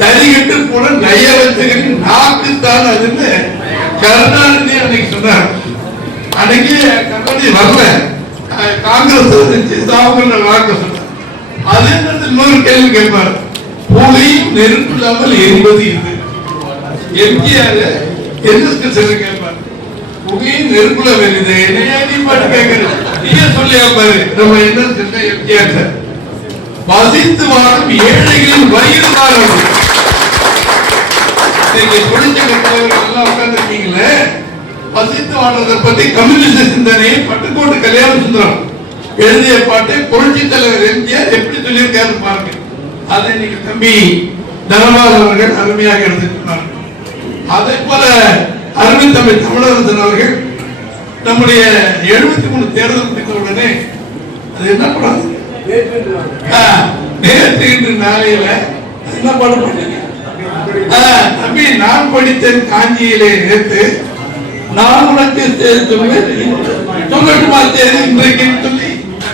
தறிகிட்டு போன நயவஞ்சகரின் நாக்குத்தான் அதுன்னு கருணாநிதி அன்னைக்கு சொன்னார். அன்னைக்கு கருணாநிதி வரல, காங்கிரஸ் வாக்கு சொன்னார். அதே நேரத்தில் இன்னொரு கேள்வி கேட்பார், புலி நெருப்பு இல்லாமல் எரிவது இது. எம்ஜிஆர் எதிர்த்து சென்று கேட்பார், புகை நெருப்புல வருது, என்னையா நீ பாட்டு கேட்கறது, நீயே சொல்லியா பாரு. நம்ம என்ன செஞ்ச எம்ஜிஆர் வசித்து வாழும் ஏழைகளின் வயிறு வாழும். உட்கார்ந்துருக்கீங்களே, வசித்து வாழ்றதை பத்தி கம்யூனிஸ்ட் சிந்தனையை பட்டுக்கோட்டு கல்யாண சுந்தரம் எழுதிய பாட்டை புரட்சி தலைவர் எம்ஜிஆர் எப்படி சொல்லியிருக்காரு பாருங்க. அதை இன்னைக்கு தம்பி தனபால் அவர்கள் அருமையாக எடுத்துக்கிறார்கள். அதே போல அருமை தம்பி தமிழரசன் அவர்கள் நம்முடைய 73 தேர்தல் முடிந்த உடனே அது என்ன படம், நேற்று இன்று நாளையில என்ன படம் பண்ணீங்க தம்பி, நான் படித்தேன் காஞ்சியிலே நேற்று, நான் உனக்கு சொல்லட்டுமா தேதி இன்றைக்கு சொல்லி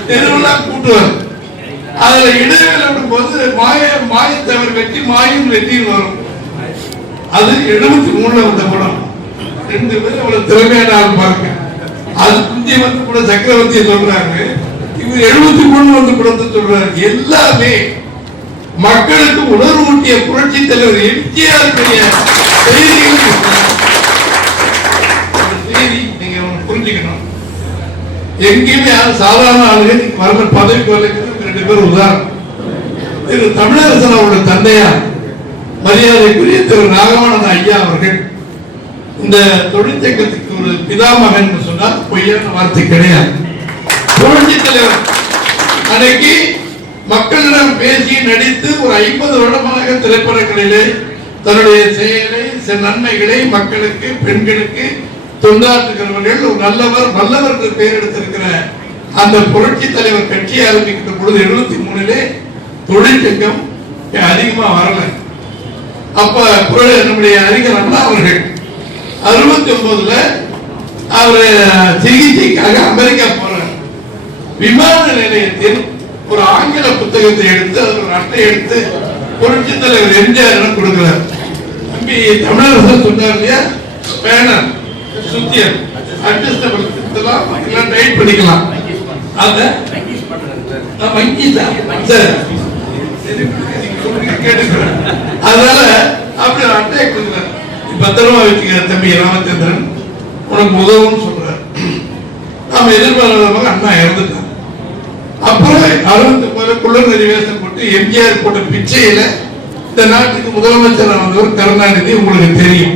தெருவெல்லாம் கூட்டுவார். அதுல இடைவேளை போது மாயத்தவர் வெற்றி மாயும் வெற்றியும் வரும். அது 73 வந்த படம். 2 பேரும் அவ்வளவு திறமையான ஆள் பாருங்க. அது குந்தி வந்து கூட சக்கரவர்த்தியை சொல்றாங்க, இவர் 73 வந்து படத்தை சொல்றாரு. எல்லாமே மக்களுக்கு உணர்வூட்டிய புரட்சி தலைவர் எம்ஜிஆர் செய்தி நீங்க புரிஞ்சுக்கணும். எங்கேயுமே சாதாரண ஆளுங்க வர பதவிக்கு வரலுக்கு 2 பேர் உதாரணம். திரு தமிழரசன் அவருடைய தந்தையார் மரியாதைக்குரிய திரு ராகவானந்த ஐயா அவர்கள் இந்த தொழிற்சங்கத்துக்கு ஒரு பிதாமகன் சொன்னால் பொய்யான வார்த்தை கிடையாது. புரட்சி தலைவர் அன்னைக்கு மக்களிடம் பேசி நடித்து ஒரு 50 வருடமாக திரைப்படங்களிலே தன்னுடைய செயலை நன்மைகளை மக்களுக்கு பெண்களுக்கு தொண்டாற்றுகிறவர்கள் ஒரு நல்லவர் வல்லவர் என்று பெயர் எடுத்திருக்கிற அந்த புரட்சி தலைவர் கட்சி ஆரம்பிக்கிற பொழுது 73 தொழிற்சங்கம் அதிகமா வரல. அப்ப நம்முடைய அறிஞர் அண்ணா அவர்கள் 69 அவர் சிகிச்சைக்காக அமெரிக்கா போறார். விமான நிலையத்தில் ஒரு ஆங்கில புத்தகத்தை எடுத்து அதில் ஒரு அட்டை எடுத்து புரட்சி தலைவர் எம்ஜிஆர் கொடுக்கிறார். தம்பி தமிழரசன் சொன்னார் இல்லையா, பேனர் சுத்தியல் அட்ஜஸ்டபிள் இதெல்லாம் டைட் பண்ணிக்கலாம். அத வங்கி சார் கேட்டுக்கிறேன். அதனால அப்படி அட்டையை கொடுக்கிறார். பத்திரமா வச்சுக்கிற தம்பி ராமச்சந்திரன் உனக்கு உதவும் சொல்றார். நாம எதிர்பாராதமாக அண்ணா இறந்துட்டார். அப்புறம் 69 குள்ளநெறி வேஷம் போட்டு எம்ஜிஆர் போட்ட பிச்சையில இந்த நாட்டுக்கு முதலமைச்சர் வந்தவர் கருணாநிதி உங்களுக்கு தெரியும்.